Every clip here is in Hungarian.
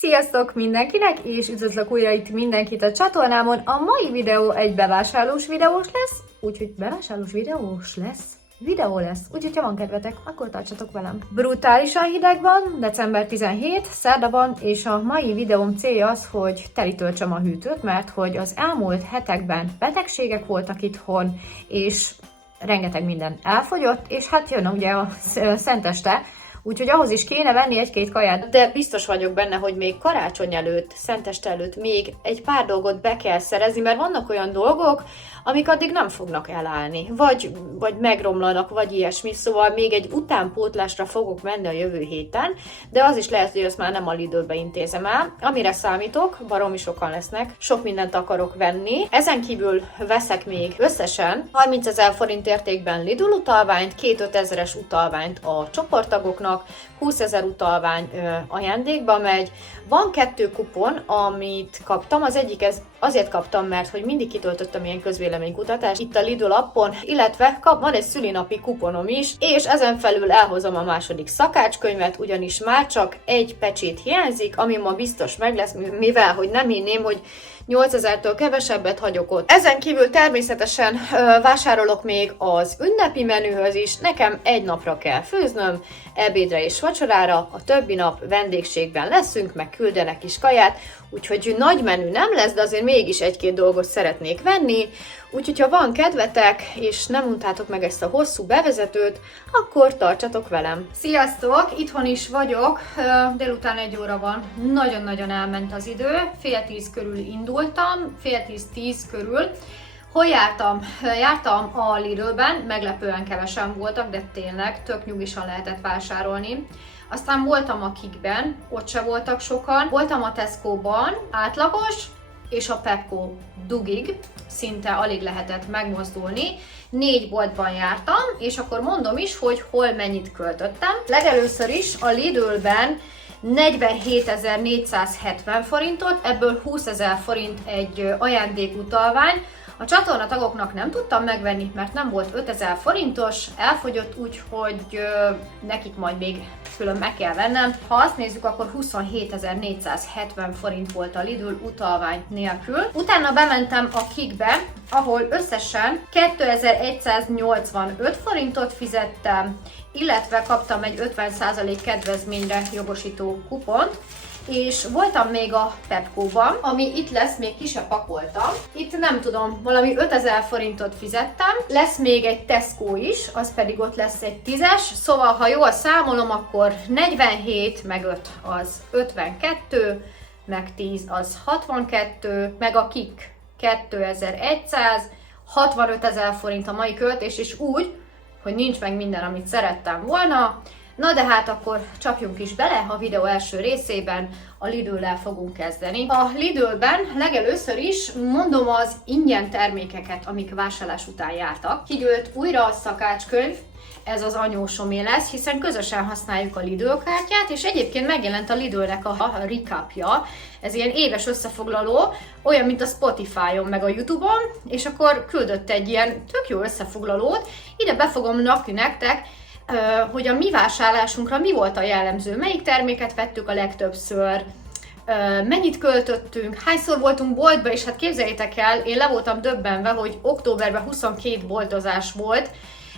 Sziasztok mindenkinek, és üdvözlök újra itt mindenkit a csatornámon. A mai videó egy bevásárlós videós lesz, úgyhogy bevásárlós videó lesz, úgyhogy ha van kedvetek, akkor tartsatok velem. Brutálisan hideg van, december 17, szerda van, és a mai videóm célja az, hogy telítöltsem a hűtőt, mert hogy az elmúlt hetekben betegségek voltak itthon, és rengeteg minden elfogyott, és hát jön ugye a szenteste, úgyhogy ahhoz is kéne venni egy-két kaját, de biztos vagyok benne, hogy még karácsony előtt, szenteste előtt még egy pár dolgot be kell szerezni, mert vannak olyan dolgok, amik addig nem fognak elállni, vagy megromlanak, vagy ilyesmi, szóval még egy utánpótlásra fogok menni a jövő héten, de az is lehet, hogy ezt már nem a Lidlbe intézem el. Amire számítok, baromi sokan lesznek, sok mindent akarok venni. Ezen kívül veszek még összesen 30 000 forint értékben Lidl utalványt, 2-5 000-es utalványt a csoporttagoknak, 20 000 utalvány ajándékba megy. Van 2 kupon, amit kaptam, az egyik azért kaptam, mert hogy mindig kitöltöttem ilyen közvéleménykutatást itt a Lidl appon, illetve van egy szülinapi kuponom is, és ezen felül elhozom a második szakácskönyvet, ugyanis már csak egy pecsét hiányzik, ami ma biztos meg lesz, mivel hogy nem hinném, hogy 8000-től kevesebbet hagyok ott. Ezen kívül természetesen vásárolok még az ünnepi menühöz is, nekem egy napra kell főznöm, ebédre és vacsorára, a többi nap vendégségben leszünk, meg küldenek is kaját, úgyhogy nagy menü nem lesz, de azért mégis egy-két dolgot szeretnék venni, úgyhogy ha van kedvetek, és nem untátok meg ezt a hosszú bevezetőt, akkor tartsatok velem! Sziasztok! Itthon is vagyok, délután 1 óra van, nagyon-nagyon elment az idő, 9:30 körül indultam, 9:30-10 körül. Hol jártam? Jártam a Lidlben, meglepően kevesen voltak, de tényleg tök nyugisan lehetett vásárolni. Aztán voltam a Kikben, ott se voltak sokan. Voltam a Tesco-ban, átlagos, és a Pepco dugig, szinte alig lehetett megmozdulni. 4 boltban jártam, és akkor mondom is, hogy hol mennyit költöttem. Legelőször is a Lidlben 47.470 forintot, ebből 20.000 forint egy ajándékutalvány. A csatorna tagoknak nem tudtam megvenni, mert nem volt 5000 forintos, elfogyott, úgyhogy nekik majd még külön meg kell vennem. Ha azt nézzük, akkor 27.470 forint volt a Lidl utalvány nélkül. Utána bementem a Kikbe, ahol összesen 2185 forintot fizettem, illetve kaptam egy 50% kedvezményre jogosító kupont. És voltam még a Pepco-ban, ami itt lesz, még ki se pakoltam. Itt nem tudom, valami 5000 forintot fizettem. Lesz még egy Tesco is, az pedig ott lesz egy 10-es. Szóval, ha jól számolom, akkor 47, meg 5 az 52, meg 10 az 62, meg a Kik 2100, 65 000 forint a mai költés, és úgy, hogy nincs meg minden, amit szerettem volna. Na de hát akkor csapjunk is bele, a videó első részében a Lidl-lel fogunk kezdeni. A Lidl-ben legelőször is mondom az ingyen termékeket, amik vásárlás után jártak. Kigyűlt újra a szakácskönyv, ez az anyósomé lesz, hiszen közösen használjuk a Lidl kártyát, és egyébként megjelent a Lidl-nek a recapja, ez ilyen éves összefoglaló, olyan, mint a Spotify-on, meg a YouTube-on, és akkor küldött egy ilyen tök jó összefoglalót, ide be fogom rakni nektek, hogy a mi vásárlásunkra mi volt a jellemző, melyik terméket vettük a legtöbbször, mennyit költöttünk, hányszor voltunk boltba, és hát képzeljétek el, én le voltam döbbenve, hogy októberben 22 boltozás volt,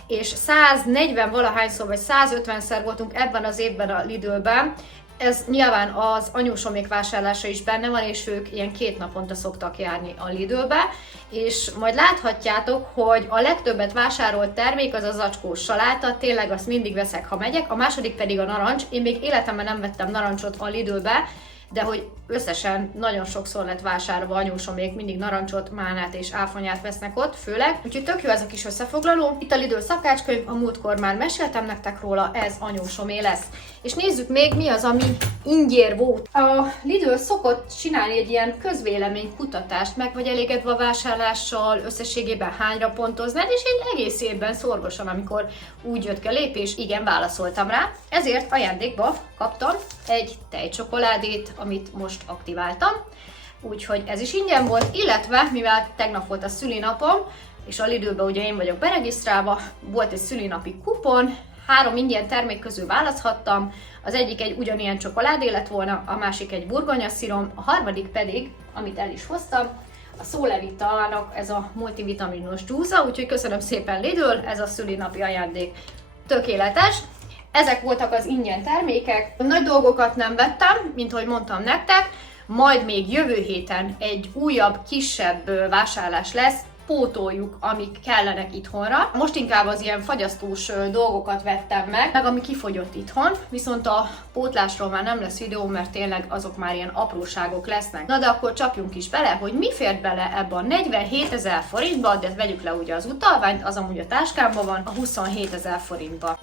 és 140 valahányszor, vagy 150-szer voltunk ebben az évben a Lidlben. Ez nyilván az anyósomék vásárlása is benne van, és ők ilyen 2 naponta szoktak járni a Lidlbe, és majd láthatjátok, hogy a legtöbbet vásárolt termék az a zacskós saláta, tényleg azt mindig veszek, ha megyek, a második pedig a narancs. Én még életemben nem vettem narancsot a Lidlbe, de hogy összesen nagyon sokszor lett vásárolva, anyósomék mindig narancsot, málnát és áfonyát vesznek ott, főleg. Úgyhogy tök jó ez a kis összefoglaló. Itt a Lidl szakácskönyv, a múltkor már meséltem nektek róla, ez anyósomé lesz. És nézzük még, mi az, ami ingyér volt. A Lidl szokott csinálni egy ilyen közvéleménykutatást, meg vagy elégedve a vásárlással, összességében hányra pontoznád, és én egész évben szorgosan, amikor úgy jött ki a lépés, igen, válaszoltam rá. Ezért ajándékba kaptam egy tejcsokoládét, amit most aktiváltam, úgyhogy ez is ingyen volt, illetve mivel tegnap volt a szülinapom, és a Lidlbe ugye én vagyok beregisztrálva, volt egy szülinapi kupon, 3 ingyen termék közül választhattam, az egyik egy ugyanilyen csokoládé lett volna, a másik egy burgonyaszirom, a harmadik pedig, amit el is hoztam, a Solevita-nak ez a multivitaminos dzsúza, úgyhogy köszönöm szépen Lidl, ez a szülinapi ajándék tökéletes. Ezek voltak az ingyen termékek. Nagy dolgokat nem vettem, mint ahogy mondtam nektek, majd még jövő héten egy újabb, kisebb vásárlás lesz, pótoljuk, amik kellenek itthonra. Most inkább az ilyen fagyasztós dolgokat vettem meg ami kifogyott itthon, viszont a pótlásról már nem lesz videó, mert tényleg azok már ilyen apróságok lesznek. Na de akkor csapjunk is bele, hogy mi fért bele ebbe a 47 000 forintba, de vegyük le ugye az utalványt, az amúgy a táskámban van, a 27 000 forintba.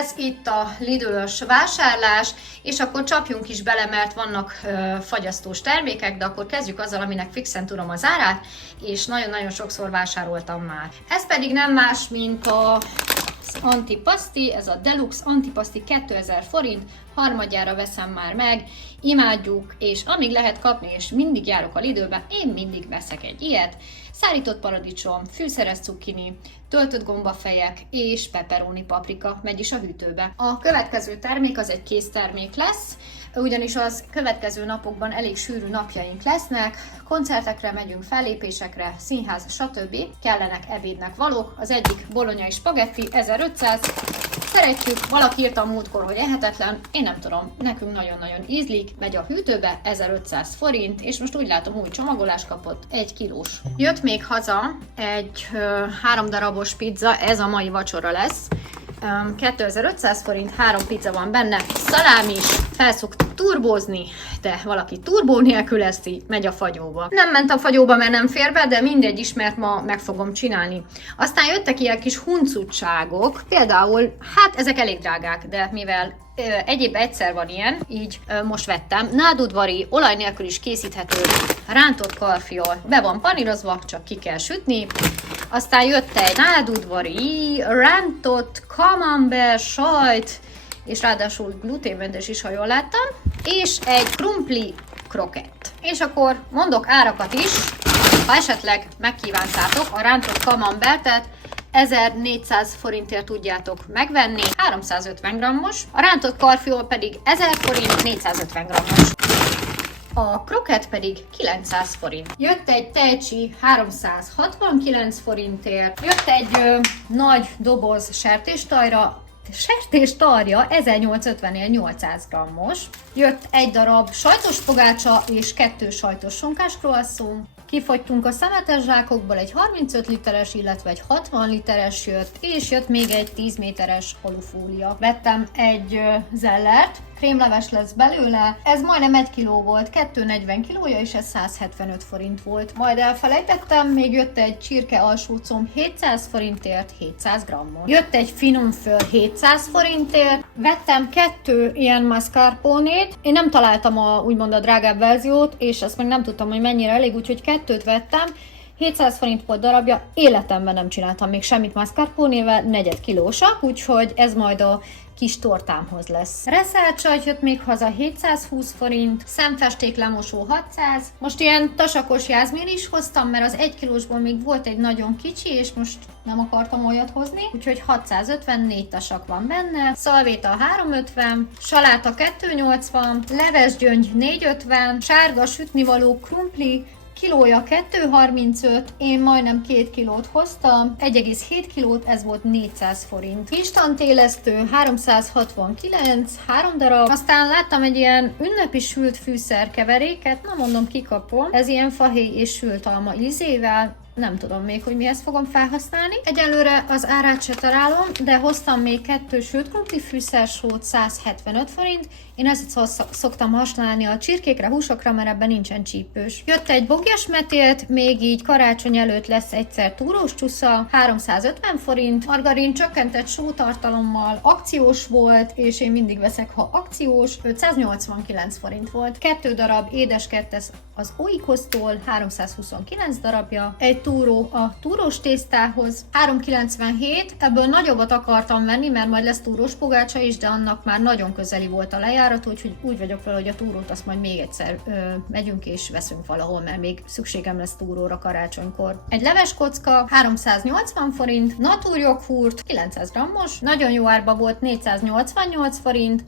Ez itt a Lidl-ös vásárlás, és akkor csapjunk is bele, mert vannak fagyasztós termékek, de akkor kezdjük azzal, aminek fixen tudom az árát, és nagyon-nagyon sokszor vásároltam már. Ez pedig nem más, mint az antipasti, ez a Deluxe antipasti 2000 forint, harmadjára veszem már meg, imádjuk, és amíg lehet kapni, és mindig járok a Lidlbe, én mindig veszek egy ilyet. Szárított paradicsom, fűszeres cukkini, töltött gombafejek és pepperoni paprika megy is a hűtőbe. A következő termék az egy késztermék lesz, ugyanis az következő napokban elég sűrű napjaink lesznek, koncertekre megyünk, fellépésekre, színház, stb. Kellenek ebédnek valók. Az egyik bolonyai spagetti, 1500, szeretjük, valaki írta a múltkor, hogy ehetetlen, én nem tudom, nekünk nagyon-nagyon ízlik, megy a hűtőbe, 1500 forint, és most úgy látom, új csomagolás kapott, 1 kilós. Jött még haza egy 3 darabos pizza, ez a mai vacsora lesz, 2500 forint, 3 pizza van benne, szalám is, fel szoktuk turbózni, de valaki turbó nélkül eszi, megy a fagyóba. Nem ment a fagyóba, mert nem fér be, de mindegy is, mert ma meg fogom csinálni. Aztán jöttek ilyen kis huncutságok, például, hát ezek elég drágák, de mivel egyéb egyszer van ilyen, így most vettem. Nádudvari, olaj nélkül is készíthető rántott karfiol. Be van panírozva, csak ki kell sütni. Aztán jött egy nádudvari, rántott camembert sajt, és ráadásul gluténmentes is, ha jól láttam, és egy krumpli krokett. És akkor mondok árakat is, ha esetleg megkívántátok a rántott camembertet, 1400 forintért tudjátok megvenni, 350 grammos, a rántott karfiol pedig 1000 forint, 450 grammos. A krokett pedig 900 forint. Jött egy tejcsi 369 forintért, jött egy nagy doboz sertéstarja 1850-nél 800 grammos, jött egy darab sajtos pogácsa és 2 sajtos sonkás croissant, kifogytunk a szemetes zsákokból, egy 35 literes, illetve egy 60 literes jött, és jött még egy 10 méteres alufólia. Vettem egy zellert, krémleves lesz belőle, ez majdnem 1 kiló volt, 240 kilója, és ez 175 forint volt. Majd elfelejtettem, még jött egy csirke alsócomb 700 forintért, 700 grammot. Jött egy finomföl 700 forintért, vettem 2 ilyen mascarponét, én nem találtam úgymond a drágább verziót, és azt meg nem tudtam, hogy mennyire elég, úgyhogy 2 vettem, 700 forint volt darabja, életemben nem csináltam még semmit mascarponével, 4 kilósak, úgyhogy ez majd a kis tortámhoz lesz. Reszelcsajt jött még haza 720 forint, szemfesték lemosó 600. Most ilyen tasakos jázmin is hoztam, mert az 1 kilósból még volt egy nagyon kicsi, és most nem akartam olyat hozni, úgyhogy 654 tasak van benne. Szalvéta 350, saláta 280, levesgyöngy 450, sárga sütnivaló krumpli, kilója 2,35, én majdnem 2 kilót hoztam, 1,7 kilót, ez volt 400 forint. Instantélesztő 369, 3 darab. Aztán láttam egy ilyen ünnepi sült fűszerkeveréket, na mondom kikapom. Ez ilyen fahéj és sült alma ízével, nem tudom még, hogy mihez fogom felhasználni. Egyelőre az árát se találom, de hoztam még 2 sült krumpli fűszersót, 175 forint. Én ezt szoktam használni a csirkékre, húsokra, mert ebben nincsen csípős. Jött egy boglyasmetélt, még így karácsony előtt lesz egyszer túrós csusza, 350 forint. Margarin csökkentett sótartalommal akciós volt, és én mindig veszek, ha akciós, 589 forint volt. 2 darab édeskertes az Oikos-tól, 329 darabja. Egy túró a túrós tésztához, 3,97, ebből nagyobbat akartam venni, mert majd lesz túrós pogácsa is, de annak már nagyon közeli volt a lejárat, úgyhogy úgy vagyok vele, hogy a túrót azt majd még egyszer megyünk és veszünk valahol, mert még szükségem lesz túróra karácsonykor. Egy leveskocka 380 forint, naturjoghurt 900 g-os, nagyon jó árba volt, 488 forint,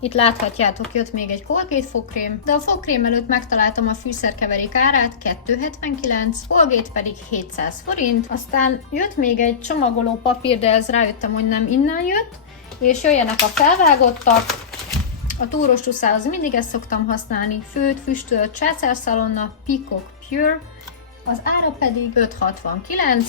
itt láthatjátok, jött még egy Colgate fogkrém, de a fogkrém előtt megtaláltam a fűszerkeverék árát, 279, Colgate pedig 700 forint, aztán jött még egy csomagoló papír, de ez rájöttem, hogy nem innen jött, és jöjjenek a felvágottak. A túrós csuszához mindig ezt szoktam használni, főt, füstölt császárszalonna, Peacock Pure, az ára pedig 569,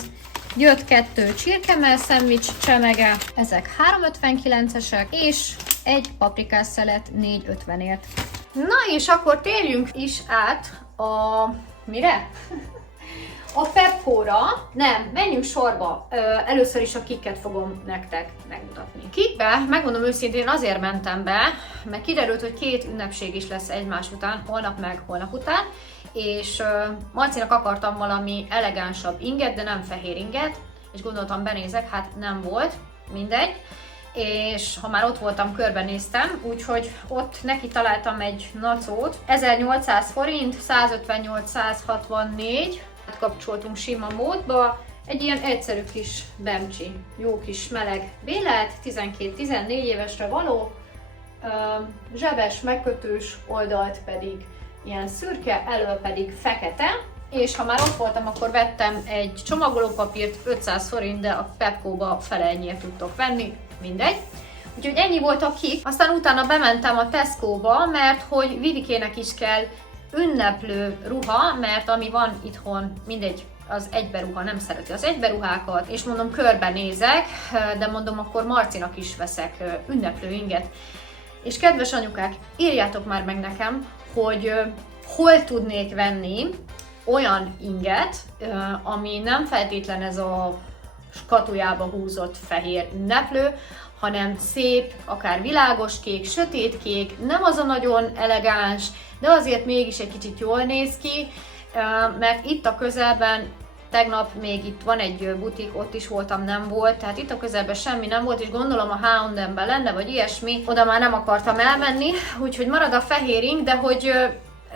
jött 2 csirkemell szendvics csemege, ezek 3,59-esek, és egy paprikás szelet 4,50-ért. Na és akkor térjünk is át a... mire? A Pepco-ra. Nem, menjünk sorba. Először is a Kikket fogom nektek megmutatni. Kikbe, megmondom őszintén, azért mentem be, mert kiderült, hogy 2 ünnepség is lesz egymás után, holnap meg holnap után, és Marcinak akartam valami elegánsabb inget, de nem fehér inget, és gondoltam, benézek, hát nem volt, mindegy. És ha már ott voltam, körbenéztem, úgyhogy ott neki találtam egy nacót, 1800 forint, 158-164, kapcsoltunk sima módba, egy ilyen egyszerű kis bemcsi, jó kis meleg bélet, 12-14 évesre való, zsebes, megkötős, oldalt pedig ilyen szürke, elől pedig fekete, és ha már ott voltam, akkor vettem egy csomagolópapírt, 500 forint, de a Pepco-ba fele ennyiért tudtok venni, mindegy. Úgyhogy ennyi volt a Kik, aztán utána bementem a Tesco-ba, mert hogy Vivikének is kell ünneplő ruha, mert ami van itthon, mindegy, az egyberuha, nem szereti az egyberuhákat, és mondom, körbenézek, de mondom, akkor Marcinak is veszek ünneplő inget. És kedves anyukák, írjátok már meg nekem, hogy hol tudnék venni olyan inget, ami nem feltétlen ez a skatujába húzott fehér ünneplő, hanem szép, akár világos kék, sötét kék, nem az a nagyon elegáns, de azért mégis egy kicsit jól néz ki, mert itt a közelben, tegnap még itt van egy butik, ott is voltam, nem volt, tehát itt a közelben semmi nem volt, és gondolom a H&M-ben lenne, vagy ilyesmi, oda már nem akartam elmenni, úgyhogy marad a fehér ing, de hogy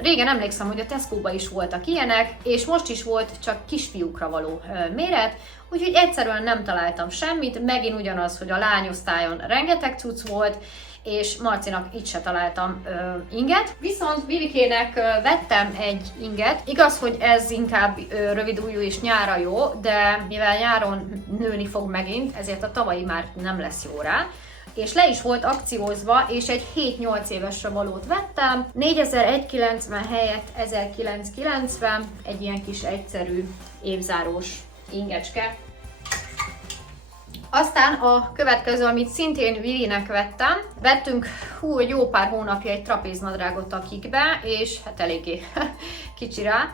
régen emlékszem, hogy a Tesco-ba is voltak ilyenek, és most is volt csak kisfiúkra való méret, úgyhogy egyszerűen nem találtam semmit, megint ugyanaz, hogy a lányosztályon rengeteg cucc volt, és Marcinak itt se találtam inget. Viszont Vivikének vettem egy inget. Igaz, hogy ez inkább rövid ujjú és nyára jó, de mivel nyáron nőni fog megint, ezért a tavalyi már nem lesz jó rá. És le is volt akciózva, és egy 7-8 évesre valót vettem. 4190 helyett 1990, egy ilyen kis egyszerű évzárós ingecske. Aztán a következő, amit szintén Vivinek vettem, vettünk egy jó pár hónapja egy trapéznadrágot a Kikbe, és hát eléggé kicsi rá.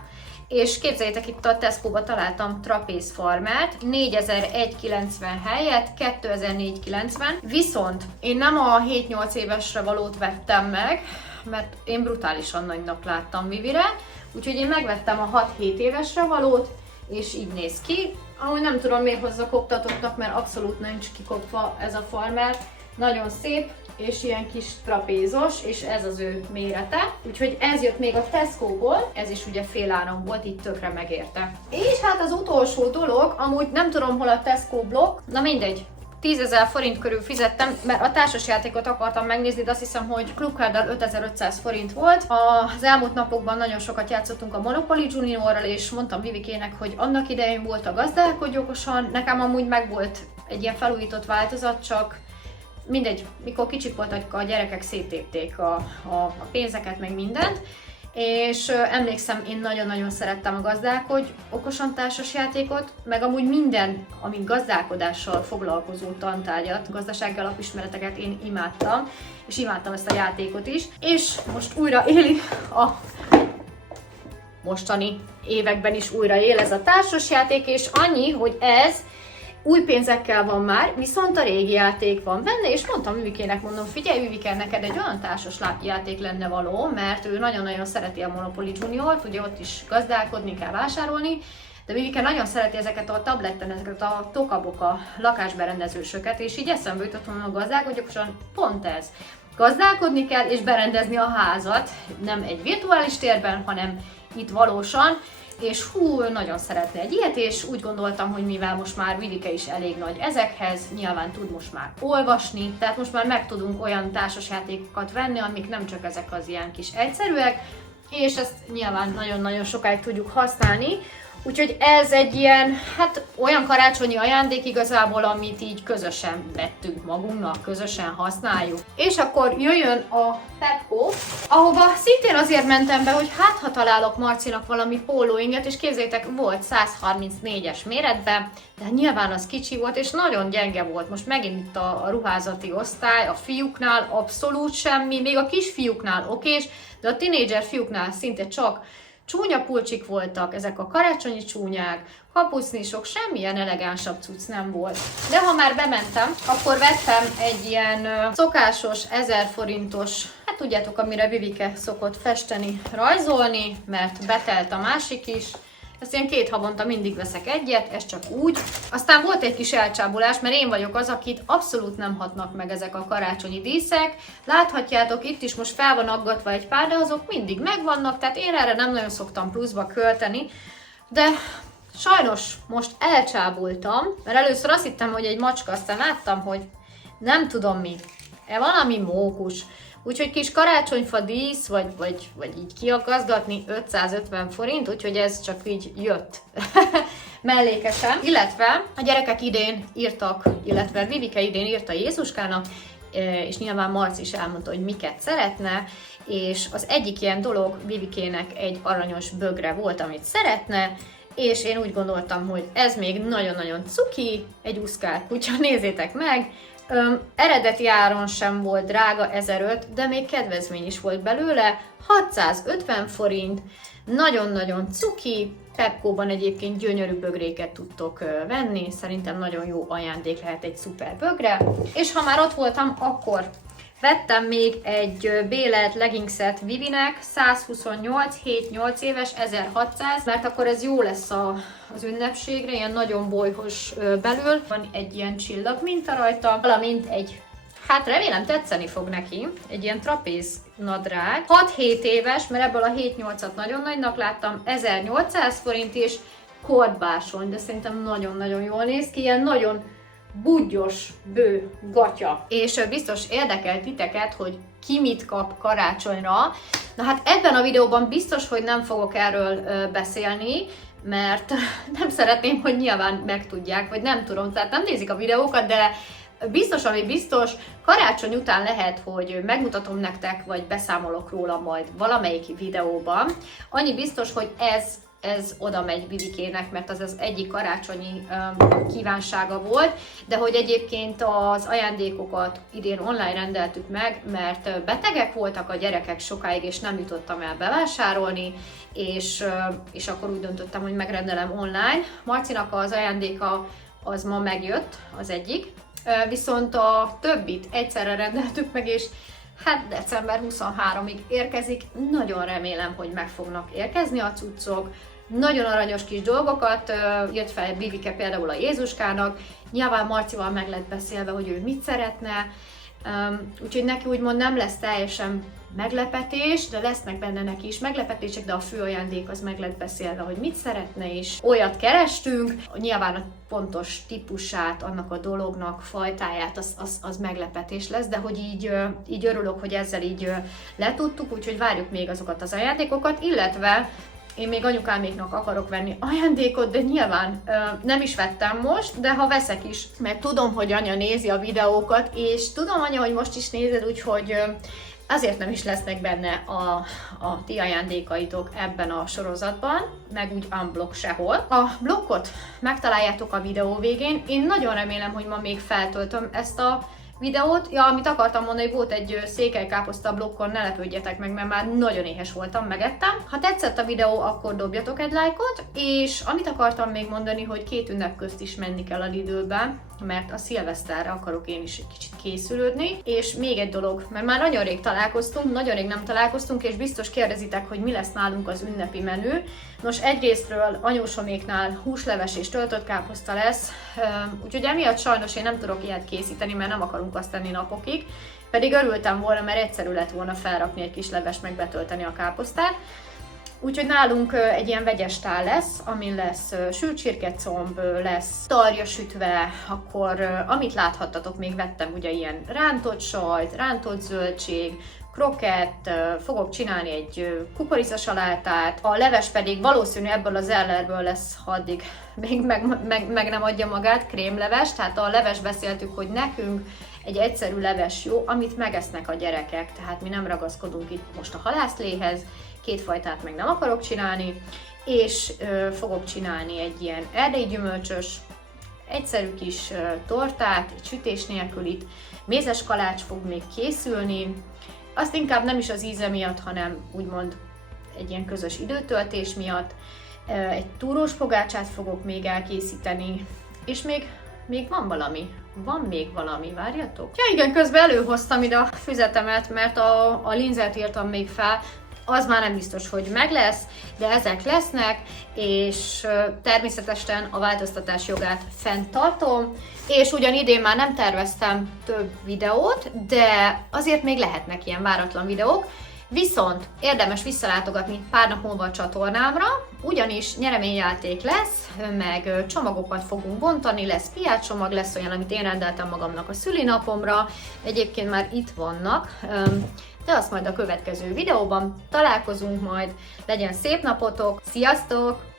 És képzeljétek, itt a Tesco-ba találtam trapézfarmert, 4190 helyett 2490, viszont én nem a 7-8 évesre valót vettem meg, mert én brutálisan nagynak láttam Vivire, úgyhogy én megvettem a 6-7 évesre valót, és így néz ki. Ahogy nem tudom, miért hozzá koptatottnak, mert abszolút nincs kikopva ez a farmer. Nagyon szép, és ilyen kis trapézos, és ez az ő mérete. Úgyhogy ez jött még a Tesco-ból, ez is ugye féláron volt, így tökre megérte. És hát az utolsó dolog, amúgy nem tudom, hol a Tesco blokk, na mindegy. 10 000 forint körül fizettem, mert a társasjátékot akartam megnézni, de azt hiszem, hogy klubkárdal 5500 forint volt. Az elmúlt napokban nagyon sokat játszottunk a Monopoly Juniorral, és mondtam Vivikének, hogy annak idején volt a Gazdálkodj okosan, nekem amúgy meg volt egy ilyen felújított változat, csak mindegy, mikor kicsik voltak a gyerekek, széttépték a pénzeket, meg mindent. És emlékszem, én nagyon-nagyon szerettem a Gazdálkodj okosan társasjátékot, meg amúgy minden, ami gazdálkodással foglalkozó tantárgyat, gazdasági alapismereteket én imádtam, és imádtam ezt a játékot is. És most újra éli a mostani években is újra él ez a társasjáték, és annyi, hogy ez új pénzekkel van már, viszont a régi játék van benne, és mondtam Vivikének, mondom, figyelj Vivike, neked egy olyan társas játék lenne való, mert ő nagyon-nagyon szereti a Monopoly Juniort, ugye ott is gazdálkodni kell, vásárolni, de Vivike nagyon szereti ezeket a tabletten, ezeket a tokaboka lakásberendezősöket, és így eszembe jutott volna gazdálkodókosan pont ez. Gazdálkodni kell és berendezni a házat, nem egy virtuális térben, hanem itt valósan, és nagyon szeretne egy ilyet, és úgy gondoltam, hogy mivel most már Vivike is elég nagy ezekhez, nyilván tud most már olvasni, tehát most már meg tudunk olyan társasjátékokat venni, amik nem csak ezek az ilyen kis egyszerűek, és ezt nyilván nagyon-nagyon sokáig tudjuk használni. Úgyhogy ez egy ilyen, olyan karácsonyi ajándék igazából, amit így közösen vettünk magunknak, közösen használjuk. És akkor jöjjön a Pepco, ahova szintén azért mentem be, hogy ha találok Marcinak valami pólóinget, és képzeljétek, volt 134-es méretben, de nyilván az kicsi volt, és nagyon gyenge volt. Most megint itt a ruházati osztály, a fiúknál abszolút semmi, még a kisfiúknál okés, de a tinédzser fiúknál szinte csak csúnya pulcsik voltak, ezek a karácsonyi csúnyák, kapucnisok, semmilyen elegánsabb cucc nem volt. De ha már bementem, akkor vettem egy ilyen szokásos 1000 forintos, tudjátok, amire Vivike szokott festeni, rajzolni, mert betelt a másik is. Ezt ilyen 2 havonta mindig veszek egyet, ez csak úgy. Aztán volt egy kis elcsábulás, mert én vagyok az, akit abszolút nem hatnak meg ezek a karácsonyi díszek. Láthatjátok, itt is most fel van aggatva egy pár, de azok mindig megvannak, tehát én erre nem nagyon szoktam pluszba költeni. De sajnos most elcsábultam, mert először azt hittem, hogy egy macska, aztán láttam, hogy nem tudom mi, valami mókus. Úgyhogy kis karácsonyfa dísz, vagy így kiakaszgatni 550 forint, úgyhogy ez csak így jött mellékesen. Illetve a gyerekek idén írtak, illetve Vivike idén írta Jézuskának, és nyilván Marci is elmondta, hogy miket szeretne, és az egyik ilyen dolog Vivikének egy aranyos bögre volt, amit szeretne, és én úgy gondoltam, hogy ez még nagyon-nagyon cuki, egy uszkár kutya, nézzétek meg. Eredeti áron sem volt drága, 1005, de még kedvezmény is volt belőle, 650 forint, nagyon-nagyon cuki, Pepco-ban egyébként gyönyörű bögréket tudtok venni, szerintem nagyon jó ajándék lehet egy szuper bögre. És ha már ott voltam, akkor vettem még egy bélet leggingset Vivinek, 128, 7-8 éves, 1600, mert akkor ez jó lesz az ünnepségre, ilyen nagyon bolyhos belül. Van egy ilyen csillag minta rajta, valamint egy, remélem tetszeni fog neki, egy ilyen trapéz nadrág. 6-7 éves, mert ebből a 7-8-at nagyon nagynak láttam, 1800 forint és kordbársony, de szerintem nagyon-nagyon jól néz ki, ilyen nagyon budgyos, bő gatya. És biztos érdekel titeket, hogy ki mit kap karácsonyra. Na ebben a videóban biztos, hogy nem fogok erről beszélni, mert nem szeretném, hogy nyilván megtudják, vagy nem tudom, tehát nem nézik a videókat, de biztos, ami biztos, karácsony után lehet, hogy megmutatom nektek, vagy beszámolok róla majd valamelyik videóban. Annyi biztos, hogy ez oda megy Vivikének, mert az egyik karácsonyi kívánsága volt, de hogy egyébként az ajándékokat idén online rendeltük meg, mert betegek voltak a gyerekek sokáig, és nem jutottam el bevásárolni, és akkor úgy döntöttem, hogy megrendelem online. Marcinak az ajándéka az ma megjött, az egyik, viszont a többit egyszerre rendeltük meg, és december 23-ig érkezik. Nagyon remélem, hogy meg fognak érkezni a cuccok. Nagyon aranyos kis dolgokat jött fel Vivike például a Jézuskának. Nyilván Marcival meg lett beszélve, hogy ő mit szeretne. Úgyhogy neki úgymond nem lesz teljesen meglepetés, de lesznek benne neki is meglepetések, de a fő ajándék az meg lett beszélve, hogy mit szeretne, és olyat kerestünk. Nyilván a pontos típusát, annak a dolognak, fajtáját, az meglepetés lesz, de hogy így örülök, hogy ezzel így letudtuk, úgyhogy várjuk még azokat az ajándékokat, illetve én még anyukáméknak akarok venni ajándékot, de nyilván nem is vettem most, de ha veszek is, mert tudom, hogy anya nézi a videókat, és tudom, anya, hogy most is nézed, úgyhogy azért nem is lesznek benne a ti ajándékaitok ebben a sorozatban, meg úgy unblock sehol. A blokkot megtaláljátok a videó végén. Én nagyon remélem, hogy ma még feltöltöm ezt a videót. Ja, amit akartam mondani, volt egy székelykáposzta blokkon, ne lepődjetek meg, mert már nagyon éhes voltam, megettem. Ha tetszett a videó, akkor dobjatok egy lájkot, és amit akartam még mondani, hogy 2 ünnep közt is menni kell a Lidlbe, mert a szilveszterre akarok én is egy kicsit készülődni. És még egy dolog, mert már nagyon rég találkoztunk, nagyon rég nem találkoztunk, és biztos kérdezitek, hogy mi lesz nálunk az ünnepi menü. Nos, egyrésztről anyósoméknál húsleves és töltött káposzta lesz, úgyhogy emiatt sajnos én nem tudok ilyet készíteni, mert nem akarunk azt tenni napokig, pedig örültem volna, mert egyszerű lett volna felrakni egy kis levest, meg betölteni a káposztát. Úgyhogy nálunk egy ilyen vegyes tál lesz, amin lesz sült csirkecomb, lesz tarja sütve, akkor amit láthattatok, még vettem ugye ilyen rántott sajt, rántott zöldség, krokett, fogok csinálni egy kukoricasalátát, a leves pedig valószínű ebből az Ellerből lesz, ha addig még meg nem adja magát, krémleves, tehát a leves beszéltük, hogy nekünk egy egyszerű leves jó, amit megesznek a gyerekek, tehát mi nem ragaszkodunk itt most a halászléhez, 2 fajtát meg nem akarok csinálni, és fogok csinálni egy ilyen erdélyi gyümölcsös, egyszerű kis tortát, egy sütés nélkülit, mézes kalács fog még készülni, azt inkább nem is az íze miatt, hanem úgymond egy ilyen közös időtöltés miatt, egy túrós pogácsát fogok még elkészíteni, és még van még valami, várjatok? Ja igen, közben előhoztam ide a füzetemet, mert a linzert írtam még fel, az már nem biztos, hogy meg lesz, de ezek lesznek, és természetesen a változtatás jogát fenntartom, és ugyan idén már nem terveztem több videót, de azért még lehetnek ilyen váratlan videók, viszont érdemes visszalátogatni pár nap múlva a csatornámra, ugyanis nyereményjáték lesz, meg csomagokat fogunk bontani, lesz piácsomag, lesz olyan, amit én rendeltem magamnak a szülinapomra, egyébként már itt vannak, de azt majd a következő videóban találkozunk majd. Legyen szép napotok, sziasztok!